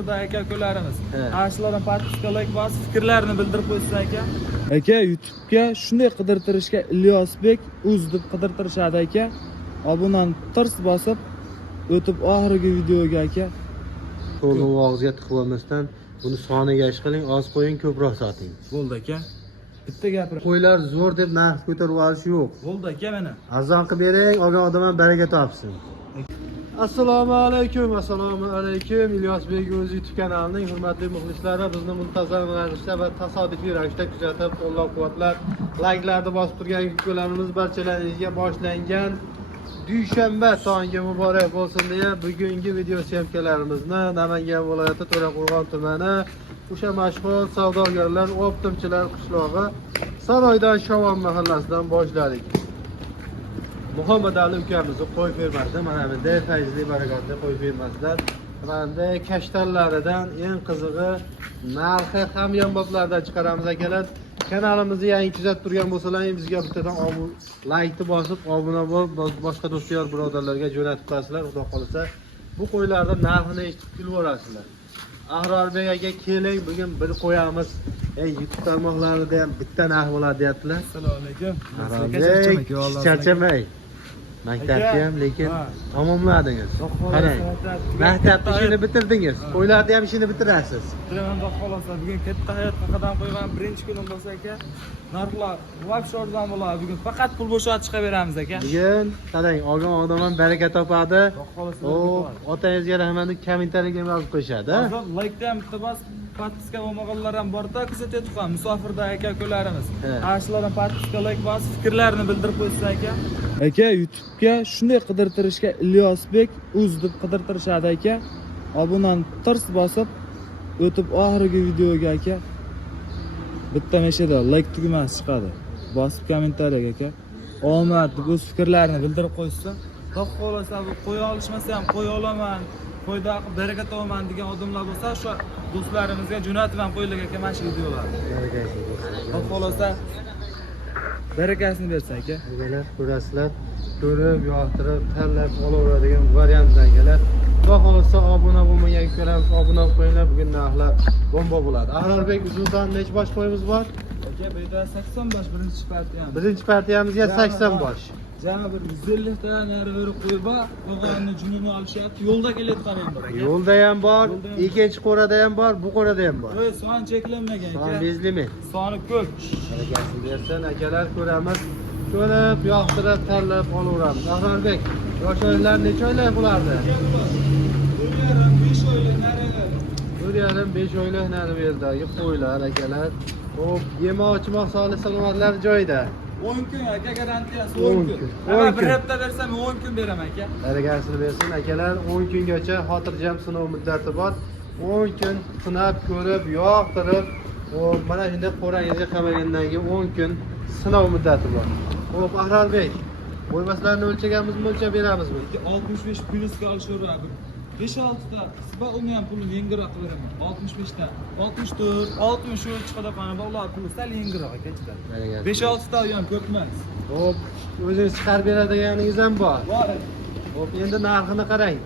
musofirda aka-ukalarimiz. Ashlardan podpiska like bosib, fikrlarini bildirib qo'ysin aka. Aka, YouTube'ga shunday qidirtirishga Ilyosbek uz deb qidirtirishadi aka. Obunani tirs bosib o'tib oxirgi videoga aka. Qo'lni og'ziga tiqib olmasdan buni soniga ish qiling, oz qo'ying, ko'proq soting. Bo'ldi aka. Bitta gapir. Qo'ylar zo'r deb narx ko'tarib olish yo'q. Bo'ldi aka mana. Arzon qilib bering, olgan odam ham baraka topsin. Assalomu alaykum, assalomu alaykum. Ilyosbek o'z YouTube kanalining hurmatli muxlislari, bizni muntazam ravishda va tasodifiy ravishda kuzatib, qo'llab-quvvatlab, like'larni bosib turgan videolarimiz barchalaringizga boshlangan dushanba tongi muborak bo'lsin deya bugungi video syomkalarimizni Namangan viloyati To'raqo'rg'on tumani o'sha mashhur savdogarlar, optimchilar qishlog'i Saroydan Shavon mahallasidan boshladik. Muhammad Ali ukamizni qo'y fermasida mana bunday fayzli barakatli qo'y fermasidan mana kashtanlaridan eng qizig'i narxi ham yonboblardan chiqaramiz akalar. Kanalimizni yangi kuzatib turgan bo'lsalaring bizga bittadan like'ni bosib, obuna bo'lib, boshqa do'stlar, birodarlarga jo'natib qo'yasizlar. Xudo xolisa bu qo'ylarda narxini eshitib kulib olasizlar. Ahrorbek aka keling, bugun bir qo'yamiz. YouTube tarmoqlarida ham bitta narx bo'ladi deyaptilar. Assalomu alaykum. Ahrorbek, charchamang. Maktabga ham lekin tamomladingiz. Qarang. Maktabni ishini bitirdingiz. Qo'ylarni ham ishini bitirasiz. Bilaman xolos, bugun katta hayotga qadam qo'ygan birinchi kunim bo'lsa aka, narxlar vobshordan bo'ladi. Bugun faqat pul bo'shatib chiqaveramiz aka. Bugun qarang, olgan odam ham baraka topadi. Otangizga rahmat deb kommentariyaga yozib qo'yishadi. Hozir like ham bitta bos, podpiska bo'lmaganlar ham bor-da, kuzatib turgan musofirda aka-ukalarimiz. Ashlardan podpiska like bosib, fikrlarini bildirib qo'ysin aka. Aka, YouTube'ga shunday qidirtirishga Ilyosbek uz deb qidirtirishadi aka. Obunani tirs bosib o'tib oxirgi videoga aka. Bitta meshada like tugmasi chiqadi. Bosib kommentariyaga aka. Omad deb o'z fikrlarini bildirib qo'ysin. Xudo xolasa bu qo'y olishmasa ham qo'y olaman, qo'yda baraka topaman degan odamlar bo'lsa, shu do'stlarimizga jo'natib ham qo'ylar aka mana shu videolarni. Xudo xolasa barakasini bersin aka. Agalar ko'rasizlar, ko'rib, yoqtirib, tanlab olaveradigan variantdan kelar. Xudo xolasa obuna bo'lmagan ukalarimiz obuna qo'yinglar, bugun narxlar bomba bo'ladi. Ahrorbek uzundan necha bosh qo'yimiz bor? Aka, bu yerda 80 bosh birinchi partiyamiz. Birinchi partiyamizga 80 bosh. Jami bir 150 ta nari qo'y bor, o'g'onni jununi olishyapti. Yo'lda kelayotgan ham bor aka. Yo'lda ham bor, ikkinchi qo'rada ham bor, bu qo'rada ham bor. Son cheklanmagan aka. Son bezlimi? Soni ko'p. Barakasini bersin, akalar ko'ramiz. Ko'rib, yoqtirib, tanlab olaveramiz. Ahrorbek, yoshlar necha oylar bo'lardi? 5 oylik narilar. 4,5 oylik nari berdagi qo'ylar akalar. Xo'p, yemoq-ichmoq sog'lik salomatlar joyida. 10 kun aka, garantiyasi 10 kun. Agar bir hafta bersam 10 kun beraman aka. Barakasini bersin akalar, 10 kungacha xotirjam sinov muddati bor. 10 kun sinab ko'rib, yoqtirib, mana shunday qo'rangizga qamagandan keyin 10 kun sinov muddati bor. Xo'p, Ahrorbek, bo'ymaslarni o'lchaganmizmi, o'lchab beramizmi? 65 plyusga olishaveradi. 5-6 ta sipa olmagan pulni yengilroq beraman. 65 ta, 64, 63 chiqadi qana ular puli sal yengilroq akachilar. 5-6 ta ham ko'p emas. Xo'p, o'zingiz chiqarib beradiganingiz ham bor. Bor. Xo'p, endi narxini qarang.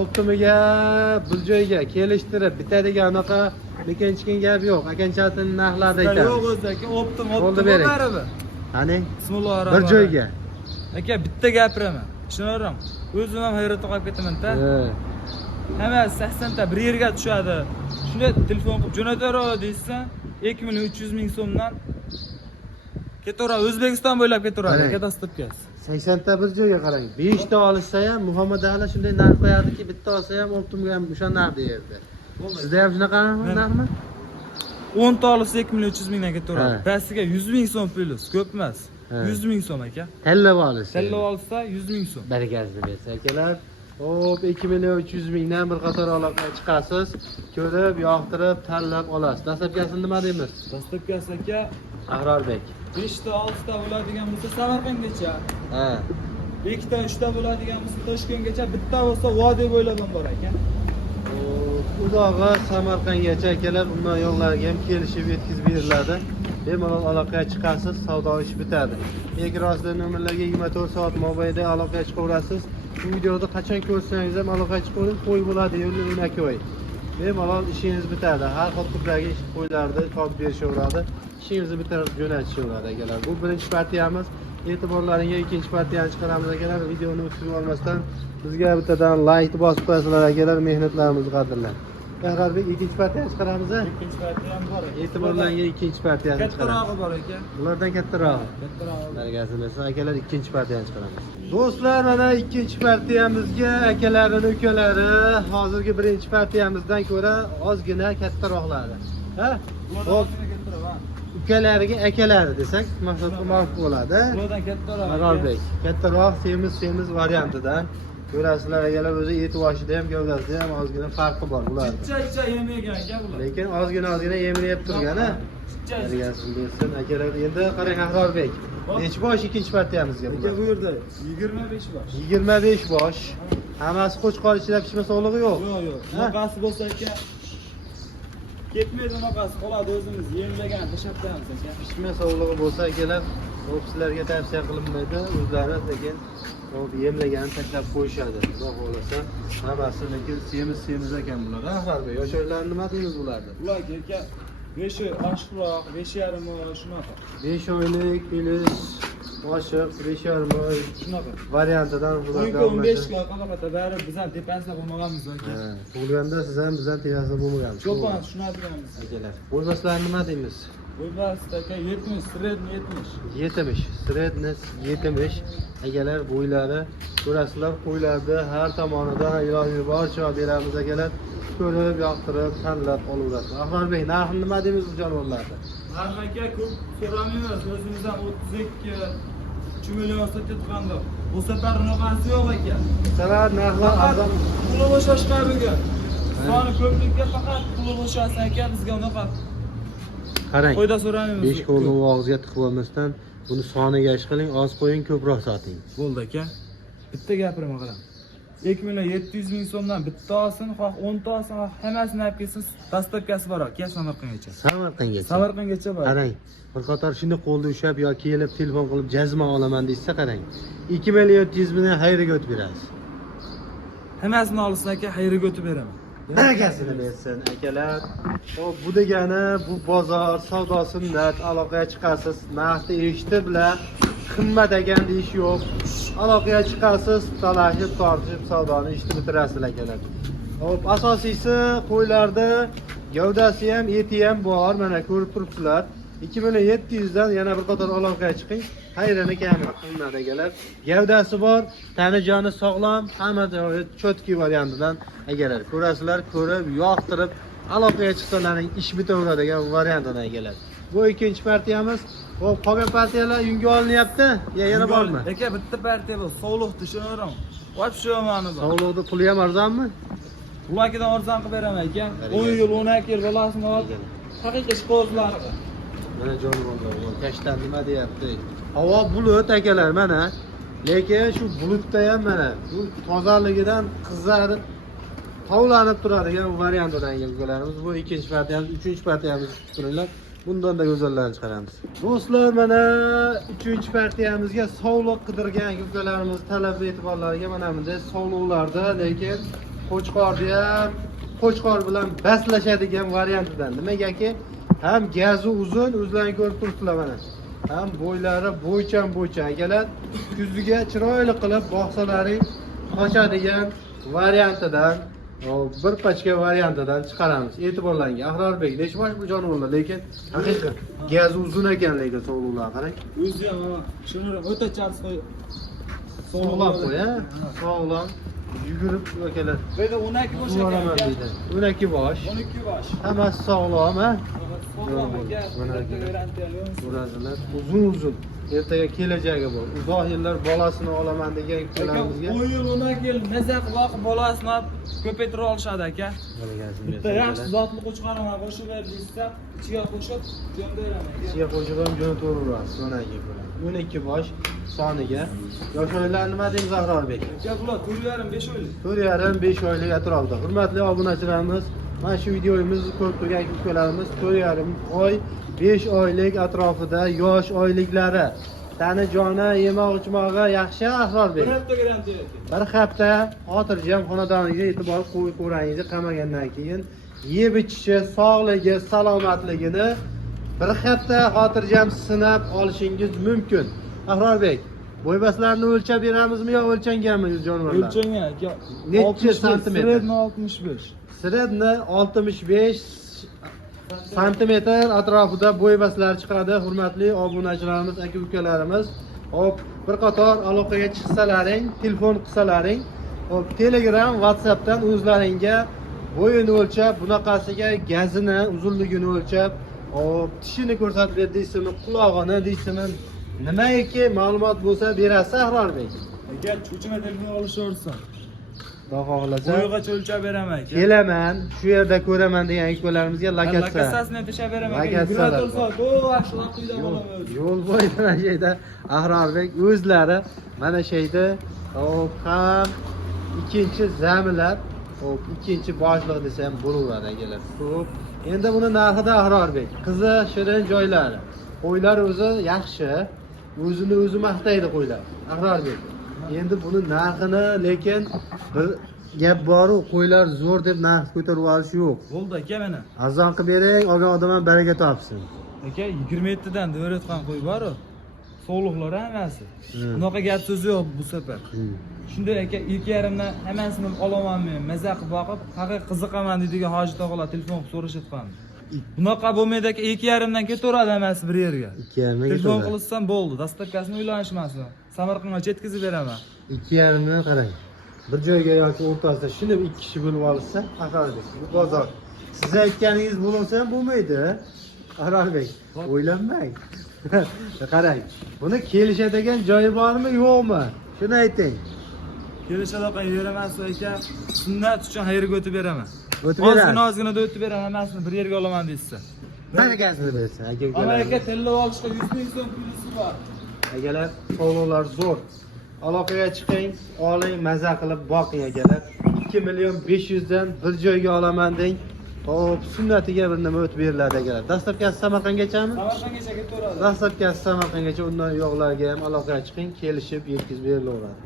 Optimiga, bir joyga kelishtirib bitadigan anaqa lekin gap yo'q. Akanchasining narxlarida aytamiz. Yo'q o'zi aka, optim baribir. Qani? Bismillahirrohmanirrohim. Bir joyga. Aka, bitta gapiraman. Tushunaveram. O'zim ham hayratga qolib ketaman-da. Hamma 80 ta bir yerga tushadi. Shunda telefon qilib jo'nataveradi deysan, 2,3 ming so'mdan ketaveradi. O'zbekiston bo'ylab ketaveradi aka dastlabkasi. 80 ta bir joyga qarang. 5 ta olsa ham Muhammad Ali shunday narx qo'yadiki, bitta olsa ham optimga ham o'sha narx deydi. Sizda ham shunaqa narxmi? 10 ta olsa 2,3 mingdan ketaveradi. Pastiga 100 ming so'm plyus, ko'p emas. 100 ming so'm aka. Tellab olsa. Tellab olsa 100 ming so'm. Barakasini bersa akalar. Hop, 2,3 mingdan bir qator aloqa chiqasiz. Ko'rib, yoqtirib, tanlab olasiz. Dastlabkasini nima deymiz? Dastlabkasi aka Ahrorbek. 5 ta, 6 ta bo'ladigan bo'lsa Samarqandgacha. 2 ta, 3 ta bo'ladigan bo'lsa Toshkentgacha, bitta bo'lsa Vodiy bo'ylab ham bor aka. Uzog'i Samarqandgacha akalar, undan yo'llarga ham kelishib yetkazib beriladi. Bemalol aloqaga chiqasiz, savdo ish bitadi. Ekran ostidagi nomerlarga 24 soat mobaynida aloqaga chiqaverasiz. Bu videoda qachon ko'rsangiz ham aloqaga chiqavering, qo'y bo'ladi, yo'lni o'ynakvoy. bemalol ishingiz bitadi. Har xil turdagi qo'ylarni topib berishaveradi. Ishingizni bitirib jo'natishaveradi akalar. Bu birinchi partiyamiz. E'tiborlaringizga ikkinchi partiyani chiqaramiz akalar. Videoni o'tkazib olmasdan bizga bittadan like bosib qo'yasizlar akalar, mehnatlarimizni qadrlang. Bahrorbek, ikkinchi partiyani chiqaramiz. Ikkinchi partiyam bor. E'tiborlaringizga ikkinchi partiyani chiqaramiz. Kattarog'i bor aka. Bulardan kattarog'i. Kattarog'i. Darg'asini akalar ikkinchi partiyani chiqaramiz. Do'stlar, mana ikkinchi partiyamizga akalarini, ukalari hozirgi birinchi partiyamizdan ko'ra ozgina kattaroqlari. Ha? Xo'p, ukalariga akalari desak, maqsad ma'qul bo'ladi. Bulardan kattaroq. Barorbek, kattaroq semiz variantidan ko'rasizlar akalar, o'zi eti boshida ham gavdasida ham ozgina farqi bor bularning. Chicha yemagan aka bular. Lekin ozgina yemini yeb turgan-a. Darg'asini bersin akalar. Endi qarang Barorbek. Necha bosh ikkinchi partiyamizga Aka bular? bu yerda 25 bosh. 25 bosh. Hammasi qo'chqor ichida pishma sog'lig'i yo'q. Yo'q. Bunaqasi bo'lsa aka ketmaydi, bunaqasi qoladi, o'zimiz yemlagan tashlabmiz aka. Pishma sog'lig'i bo'lsa akalar, sizlarga tavsiya qilinmaydi. O'zlari lekin yemlagan tashlab qo'yishadi. Xudo xohlasa, hammasi lekin semiz ekan bular. Barorbek, yoshlarni nima deymiz bularni? Ular aka 5 oshliq, 5,5 oy shunaqa. 5 oylik ilis oshiq 5,5 oy Shunaqa. variantidan 15 kilo qanaqa bari bizdan tepasida bo'lmaganmiz aka. Bo'lganda siz ham bizdan tepasida bo'lmagansiz. Cho'pon shunaqa deganmiz. akalar. Bo'lmaslar nima deymiz? Bo'lmasda aka 70, sredniy 70. 70, sredniy 70 akalar, bo'ylari ko'rasizlar, qo'ylarda har tomonidan iloji boricha beramiz akalar. Ko'rib, yoqtirib, tanlab olaverasizlar. Ahmadbek, narxi nima deymiz bu jonivorlarda? Narx aka ko'p so'ramaymiz, o'zimizdan 32 3 million sotayotganda. Bu safar unaqasi yo'q aka. Salar narxlar arzon. Puli bo'shashqa bugun. Soni ko'plikka faqat puli bo'shasa aka bizga unaqa. Qarang. Qo'yda so'ramaymiz. 5 qo'lni og'ziga tiqib olmasdan buni soniga ish qiling, oz qo'ying, ko'proq soting. Bo'ldi aka. Bitta gapiraman qarang. 2 million 700 ming so'mdan bitta olsin, xoh 10 ta olsin, xoh hammasini olib kelsin, dastavkasi bor aka, Samarqandgacha. Samarqandgacha. Samarqandgacha bor. Qarang, bir qator shuni qo'lda ushlab yoki kelib telefon qilib jazma olaman deysa, qarang. 2 million 700 mingdan xayriga o'tib berasiz. Hammasini olsin aka, xayriga o'tib beraman. Barakasini bersin akalar. Xo'p, bu degani bu bozor savdo sunnat, aloqaga chiqasiz, narxni eshitib bilan qimmat ekan deyish yo'q. Aloqaga chiqasiz, talashib, tortishib savdoni ishni bitirasiz akalar. Xo'p, asosiysi qo'ylarda gavdasi ham, eti ham bor, mana ko'rib turibsizlar. 2700 dan yana bir qator aloqaga chiqing. Xayrini kamroq qimmat akalar. Gavdasi bor, tani joni sog'lom, hamma joyi cho'tki variantidan akalar. Ko'rasizlar, ko'rib, yoqtirib aloqaga chiqsalaring ish bitaveradigan variantidan akalar. Bu ikkinchi partiyamiz. Xo'p, qolgan partiyalar yunga olinyapti. Yana bormi? Aka bitta partiya bor, sog'liq tushunaram. Вообще mana bor. Sog'liqda puli ham arzonmi? Ularga arzon qilib beraman aka. 10 yil, 12 yil bolasini olib, haqiqiy ishqozlar. Mana jonivorlar, kashtan nima deyapti? Havo bulut akalar mana. Lekin shu bulutda ham mana bu tozaligidan qizarib tovlanib turadigan variantidan kelganlarimiz. Bu ikkinchi partiyamiz, uchinchi partiyamiz turinglar. Bundan da go'zallarni chiqaramiz. Do'stlar, mana uchinchi partiyamizga sog'liq qidirgan ukalarimiz talab e'tiborlariga mana bunday sog'liqlarda, lekin qo'chqor bilan baslashadigan variantidan. Nimagaki ham gazi uzun, o'zlaringiz ko'rib turibsizlar mana. Ham bo'ylari bo'ychan akalar, kuziga chiroyli qilib boqsalaring qochadigan variantidan, bir pachka variantidan chiqaramiz. E'tiborlaringizga. Ahrorbek, necha bosh bu jonivorlar, lekin haqiqat gazi uzun ekan, lekin sog'liqlar qarang. O'zi ham shuni o'ta chars qo'y. Sog'lom qo'y, ha? Sog'lom. Yugurib akalar. Bu yerda 12 bosh ekan. 12 bosh. 12 bosh. Hammasi sog'lom, ha? Ko'rasizlar. Uzun. Ertaga kelajagi bor. Uzoq yillar bolasini olaman degan ukalarimizga. 10 yil, 12 yil maza qilib bolasini olib ko'paytira olishadi aka. Bitta yaxshi zotli qo'chqorni qo'shib berishsa, ichiga qo'shib jo'ndiraman. Ichiga qo'shib ham jo'nataverasiz, sonaga bilan. 12 bosh soniga. Yoshlar nima deymiz Zahrorbek? Aka bular 4,5 oylik. 4,5 oylik atrofida. Hurmatli obunachilarimiz, mana shu videomizni ko'rib turgan ukalarimiz 4,5 oy, 5 oylik atrofida yosh oyliklari. Tani joni, yemoq ichmog'i yaxshi Ahrorbek. Bir hafta garantiya. Bir hafta xotirjam xonadoniga e'tibor qo'yib ko'rangizni qamagandan keyin yeb ichishi, sog'ligi, salomatligini bir hafta xotirjam sinab olishingiz mumkin. Ahrorbek, bo'ybaslarni o'lchab beramizmi yo o'lchanganmi jonivorlar? O'lchangan aka. Necha santimetr? Sredni 65. Sredni 65 santimetr atrofida bo'ybaslar chiqadi. Hurmatli obunachilarimiz, aka ukalarimiz. Hop, bir qator aloqaga chiqsalaring, telefon qilsalaring, hop, Telegram, WhatsAppdan o'zlaringga bo'yini o'lchab, bunaqasiga gazini, uzunligini o'lchab, hop, tishini ko'rsatib deysizmi, qulog'ini deysizmi, nimaiki ma'lumot bo'lsa berasiz Ahrorbek. Aka, cho'chima telefon olishaversin. Xudo xohlasa Bo'ygacha o'lchab beraman aka. kelaman, shu yerda ko'raman degan ukalarimizni lokatsiya. Lokatsiyasini tashab beraman aka. Lokatsiyalar. Ashula quyida bo'laman. Yo'l bo'yida mana shu yerda Ahrorbek o'zlari mana shu yerda hop ham ikkinchi zaminlar, hop ikkinchi boshliq desam bo'laveradi akalar. Hop. Endi buni narxida Ahrorbek, qizi shirin joylari. Qo'ylar o'zi yaxshi, o'zini o'zi maqtaydi qo'ylar. Ahrorbek. Endi buni narxini lekin bir gap bor-ku, qo'ylar zo'r deb narx ko'tarib olish yo'q. Bo'ldi aka mana. Arzon qilib bering, olgan odam ham baraka topsin. Aka 27 dan o'rayotgan qo'y bor-ku. Sog'liqlar hammasi. Bunaqa gap so'z yo'q bu safar. Shunday aka, ilk yarimdan hammasini olaman men. Maza qilib boqib, haqiqiy qiziqaman deydigan Hoji tog'alar telefon qilib so'rashyapman. Bunaqa bo'lmaydi aka, ilk yarimdan ketaveradi hammasi bir yerga. 2,5 Telefon qilsam bo'ldi, dastavkasini o'ylanishmasin. Samarqandga yetkazib beraman. 2,5 dan qarang. Bir joyga yoki o'rtasida shuni ikki kishi bo'lib olsa, Ahrorbek, bu bozor. Siz aytganingiz bo'lsa ham bo'lmaydi. Ahrorbek, o'ylanmang. Qarang, buni kelishadigan joyi bormi, yo'qmi? Shuni ayting. Kelishadigan yeraman aka, sunnat uchun xayrga o'tib beraman. O'tib berasiz. Ozgina o'tib beraman, hammasini bir yerga olaman deysiz. Barakasini bersin, aka Ammo ukalar. aka tilla olishda 100 ming so'm pulisi bor. Akalar, sovg'alar zo'r. Aloqaga chiqing, oling, maza qilib boqing akalar. 2,5 dan bir joyga olaman deng. Hop, sunnatiga bir nima o'tib beriladi akalar. Dastavkasi Samarqandgachami? Samarqandgacha ketaveradi. Dastavkasi Samarqandgacha, undan yo'qlarga ham aloqaga chiqing, kelishib yetkazib berilaveradi.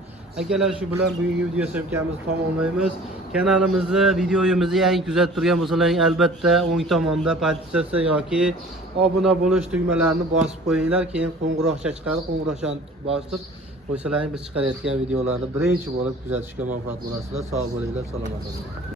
Akalar, shu bilan bugungi video syomkamizni tamomlaymiz. Kanalimizni, videomizni yangi kuzatib turgan bo'lsalaring, albatta o'ng tomonda podpisatsiya yoki obuna bo'lish tugmalarini bosib qo'yinglar. Keyin qo'ng'iroqcha chiqadi, qo'ng'iroqchani bosib qo'ysalaring, biz chiqarayotgan videolarni birinchi bo'lib kuzatishga muvaffaq bo'lasizlar. Sog' bo'linglar, salomat bo'linglar.